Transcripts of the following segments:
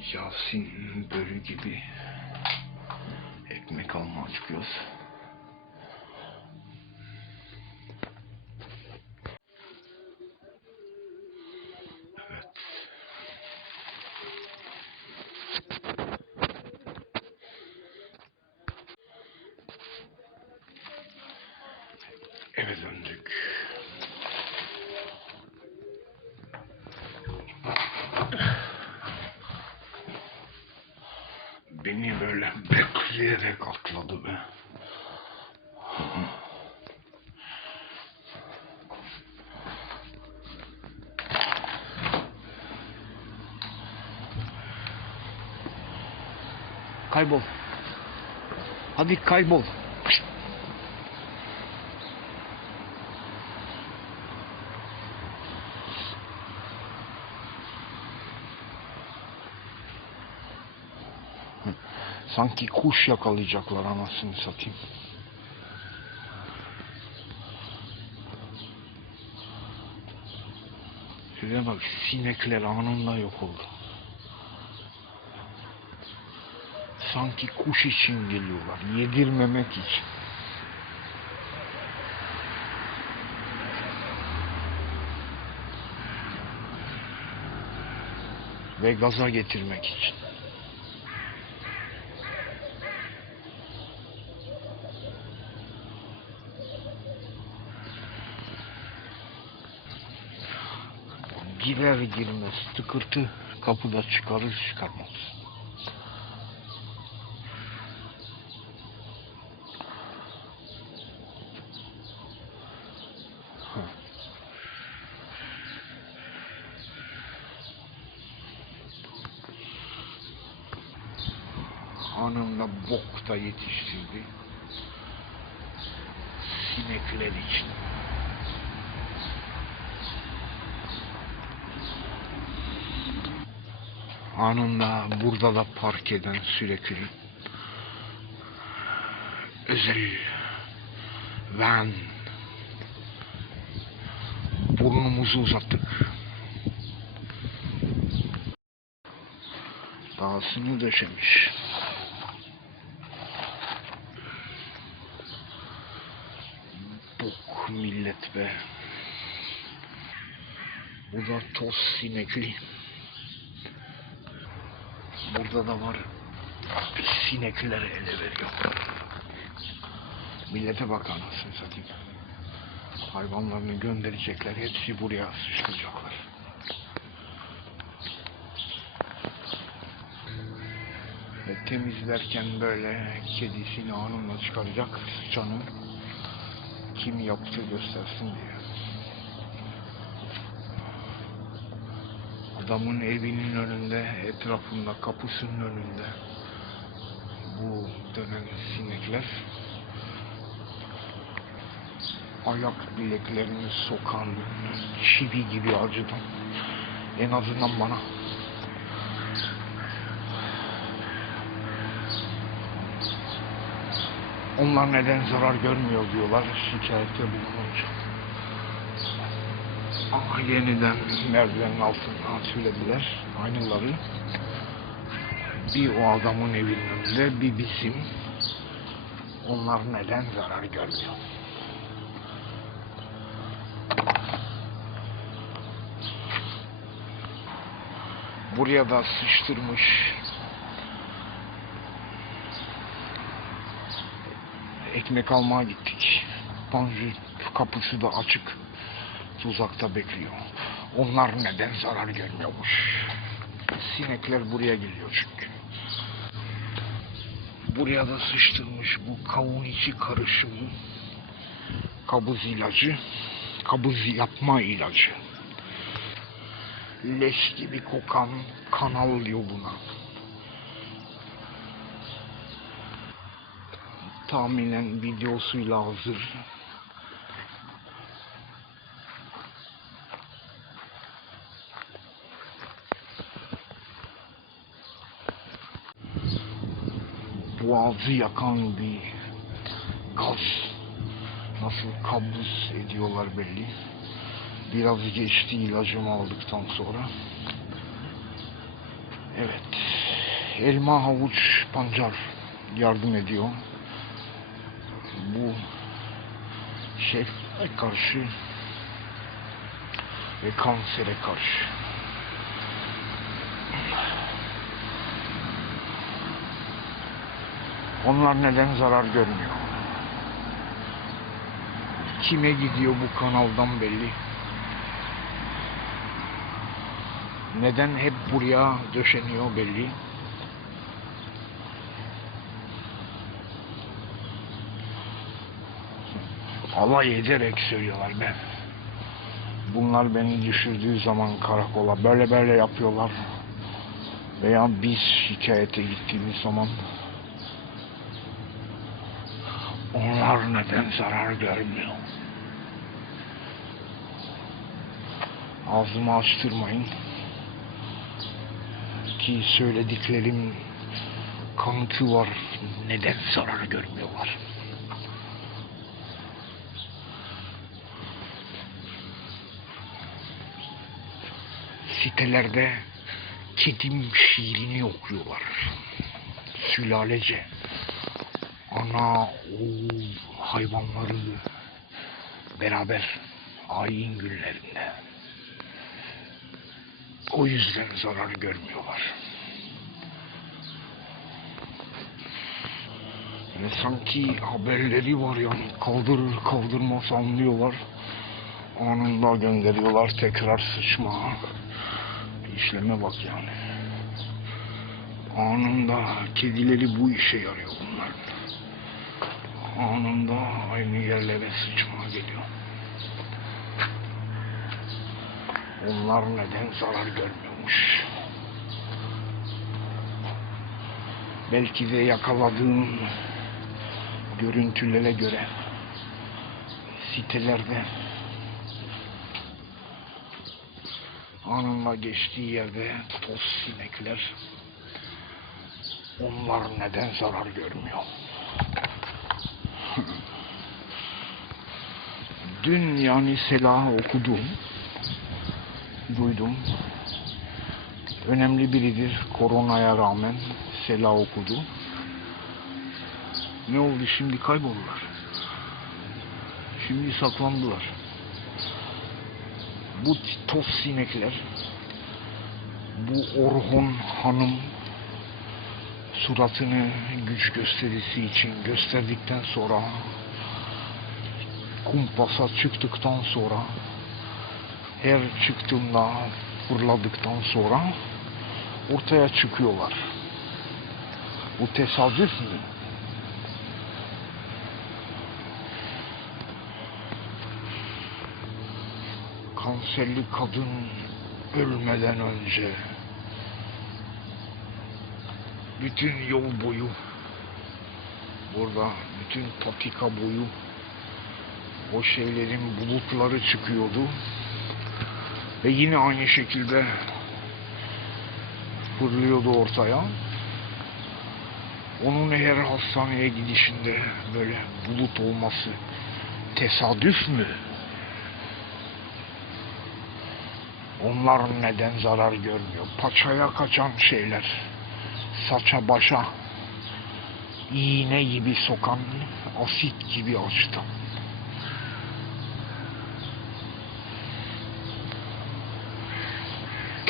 Yasin börü gibi ekmek almaya çıkıyoruz. Evet. Eve döndük. Beni böyle bekleyerek atladı be. Kaybol. Hadi kaybol. Sanki kuş yakalayacaklar anasını satayım. Şuraya bak sinekler anında yok oldu. Sanki kuş için geliyorlar. Yedirmemek için. Ve gaza getirmek için. Girer girmez tıkırtı kapıda çıkarır çıkarmaz. Bok da yetiştirdi. Sinekler için. Anında burada da park eden sürekli özel van burnumuzu uzattık. Dağısını döşemiş. Bok millet be. Bu da toz sinekli. Burada da var. Sinekleri ele veriyor. Millete bak anasını satayım. Hayvanlarını gönderecekler. Hepsi buraya sıçrayacaklar. Ve temizlerken böyle kedisini anında çıkaracak sıçanı kim yaptı göstersin diye. Adamın evinin önünde, etrafında, kapısının önünde bu dönen sinekler ayak bileklerini sokan çivi gibi acıdım. En azından bana. Onlar neden zarar görmüyor diyorlar şikayette bulununca. Ama yeniden merdivenin altından söylediler aynıları. Bir o adamın evinin önünde bir bizim. Onlar neden zarar görmüyor? Buraya da sıçtırmış. Ekmek almaya gittik. Panjur kapısı da açık tuzakta bekliyor. Onlar neden zarar görmüyormuş? Sinekler buraya geliyor çünkü. Buraya da sıçtırmış bu kavun içi karışımı. Kabız ilacı. Kabız yapma ilacı. Leş gibi kokan kanal yoluna. Tahminen videosuyla hazır. Boğazı yakan bir gaz. Nasıl kabus ediyorlar belli. Biraz geçti ilacımı aldıktan sonra. Evet. elma, havuç, pancar yardım ediyor. Bu şeye karşı ve kansere karşı. Onlar neden zarar görmüyor? Kime gidiyor bu kanaldan belli. Neden hep buraya döşeniyor belli. alay ederek söylüyorlar ben. Bunlar beni düşürdüğü zaman karakola böyle böyle yapıyorlar. Veya biz şikayete gittiğimiz zaman onlar neden zarar görmüyor? Ağzımı açtırmayın. Ki söylediklerim kanıtı var. Neden zarar görmüyorlar? sitelerde kedim şiirini okuyorlar. Sülalece. Ana, oğul, hayvanları beraber ayin günlerinde. O yüzden zarar görmüyorlar. Yani sanki haberleri var yani kaldırır kaldırmaz anlıyorlar. Anında gönderiyorlar tekrar sıçma. İşleme bak yani. Anında kedileri bu işe yarıyor bunlar. Anında aynı yerlere sıçma geliyor. Onlar neden zarar görmüyormuş? Belki de yakaladığım görüntülere göre sitelerde anınla geçtiği yerde toz sinekler onlar neden zarar görmüyor? Dün yani Selah okudum, duydum. Önemli biridir koronaya rağmen Selah okudu. Ne oldu şimdi kayboldular. Şimdi saklandılar bu toz sinekler bu Orhun Hanım suratını güç gösterisi için gösterdikten sonra kumpasa çıktıktan sonra her çıktığında fırladıktan sonra ortaya çıkıyorlar. Bu tesadüf mü? kanserli kadın ölmeden önce bütün yol boyu burada bütün patika boyu o şeylerin bulutları çıkıyordu ve yine aynı şekilde fırlıyordu ortaya. Onun her hastaneye gidişinde böyle bulut olması tesadüf mü? Onlar neden zarar görmüyor? Paçaya kaçan şeyler, saça başa iğne gibi sokan, asit gibi açtan.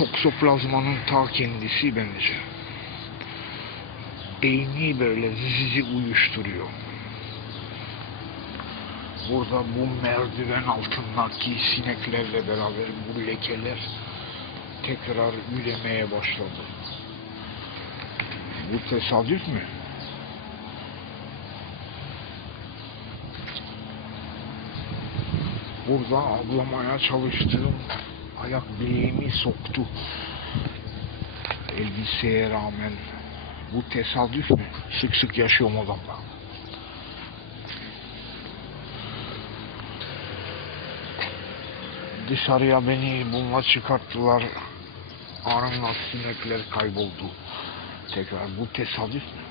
Toksoplazmanın ta kendisi bence. Beyni böyle sizi uyuşturuyor burada bu merdiven altındaki sineklerle beraber bu lekeler tekrar üremeye başladı. Bu tesadüf mü? Burada ablamaya çalıştığım ayak bileğimi soktu. Elbiseye rağmen bu tesadüf mü? Sık sık yaşıyorum odamda. Dışarıya beni bununla çıkarttılar. Arınla sinekler kayboldu. Tekrar bu tesadüf mü?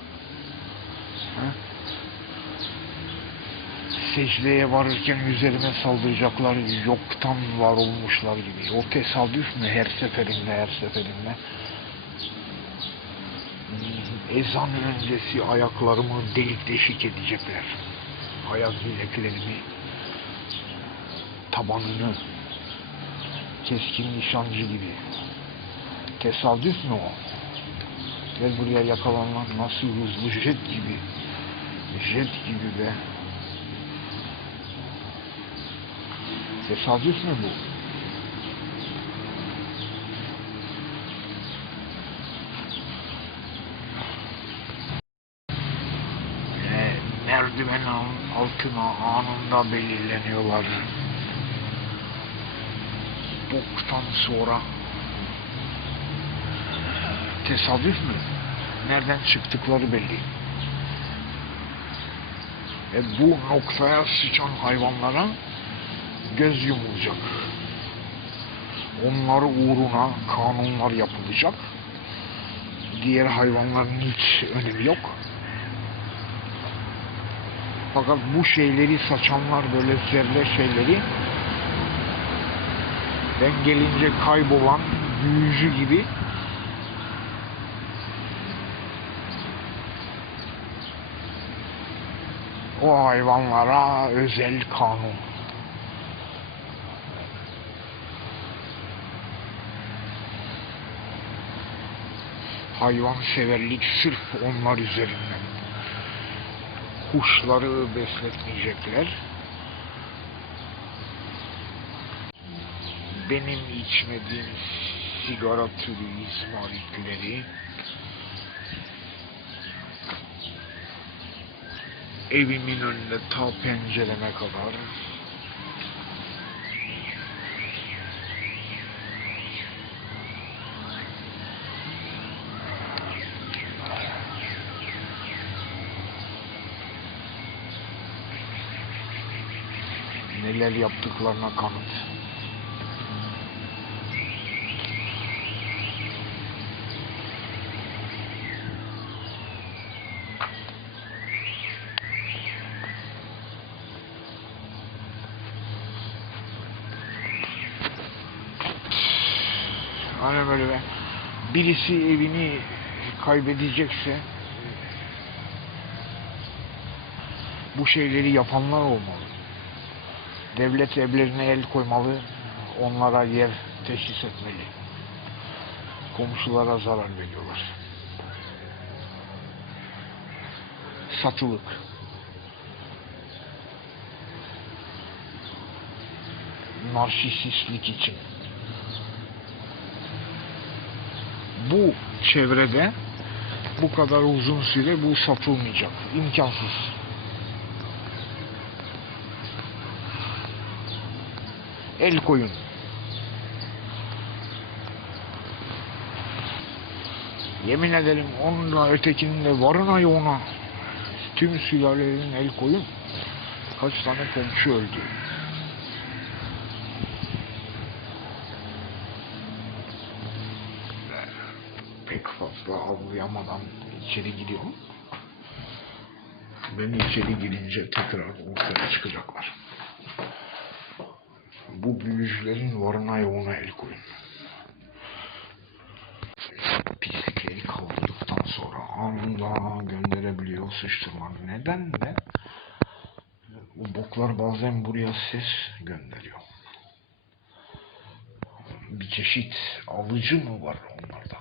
Secdeye varırken üzerime saldıracaklar yoktan var olmuşlar gibi. O tesadüf mü her seferinde her seferinde? Ezan öncesi ayaklarımı delik deşik edecekler. Ayak bileklerimi, tabanını, keskin nişancı gibi. Tesadüf mü o? Gel buraya yakalanan nasıl hızlı jet gibi. Jet gibi be. Tesadüf mü bu? Ve merdiven al- altına anında belirleniyorlar. Boktan sonra tesadüf mü? Nereden çıktıkları belli. Ve bu noktaya sıçan hayvanlara göz yumulacak. Onları uğruna kanunlar yapılacak. Diğer hayvanların hiç önemi yok. Fakat bu şeyleri saçanlar böyle zerre şeyleri ben gelince kaybolan büyücü gibi o hayvanlara özel kanun. Hayvanseverlik sırf onlar üzerinden. Kuşları besletmeyecekler. Benim içmediğim sigara türü izmaritleri evimin önünde ta pencereme kadar neler yaptıklarına kanıt. Hani böyle be. Birisi evini kaybedecekse bu şeyleri yapanlar olmalı. Devlet evlerine el koymalı, onlara yer teşhis etmeli. Komşulara zarar veriyorlar. Satılık. Narsisistlik için. Bu çevrede bu kadar uzun süre bu satılmayacak. İmkansız. El koyun. Yemin ederim onun da ötekinin de varın ona. Tüm sülalelerin el koyun. Kaç tane komşu öldü. Pek fazla avlayamadan içeri gidiyorum. Ben içeri girince tekrar ortaya çıkacaklar. Bu büyücülerin varına yoğuna el koyun. Pislikleri kavurduktan sonra anında gönderebiliyor sıçtırmanı. Neden de bu boklar bazen buraya ses gönderiyor. Bir çeşit alıcı mı var onlarda?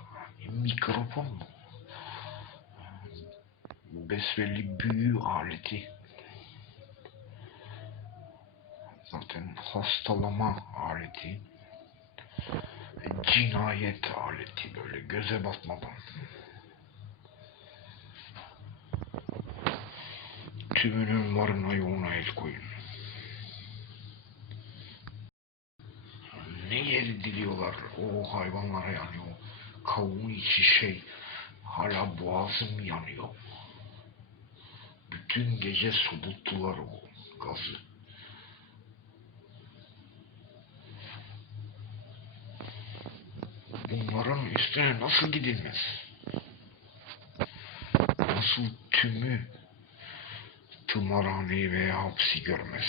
Mikrofon mu? Besbelli büyü aleti. Zaten hastalama aleti. Cinayet aleti böyle göze batmadan. Tümünün varına yoğuna el koyun. Ne yeri diliyorlar o hayvanlara yani o kavun içi şey hala boğazım yanıyor. Bütün gece soluttular o gazı. Bunların üstüne nasıl gidilmez? Nasıl tümü tımarhaneyi veya hapsi görmez?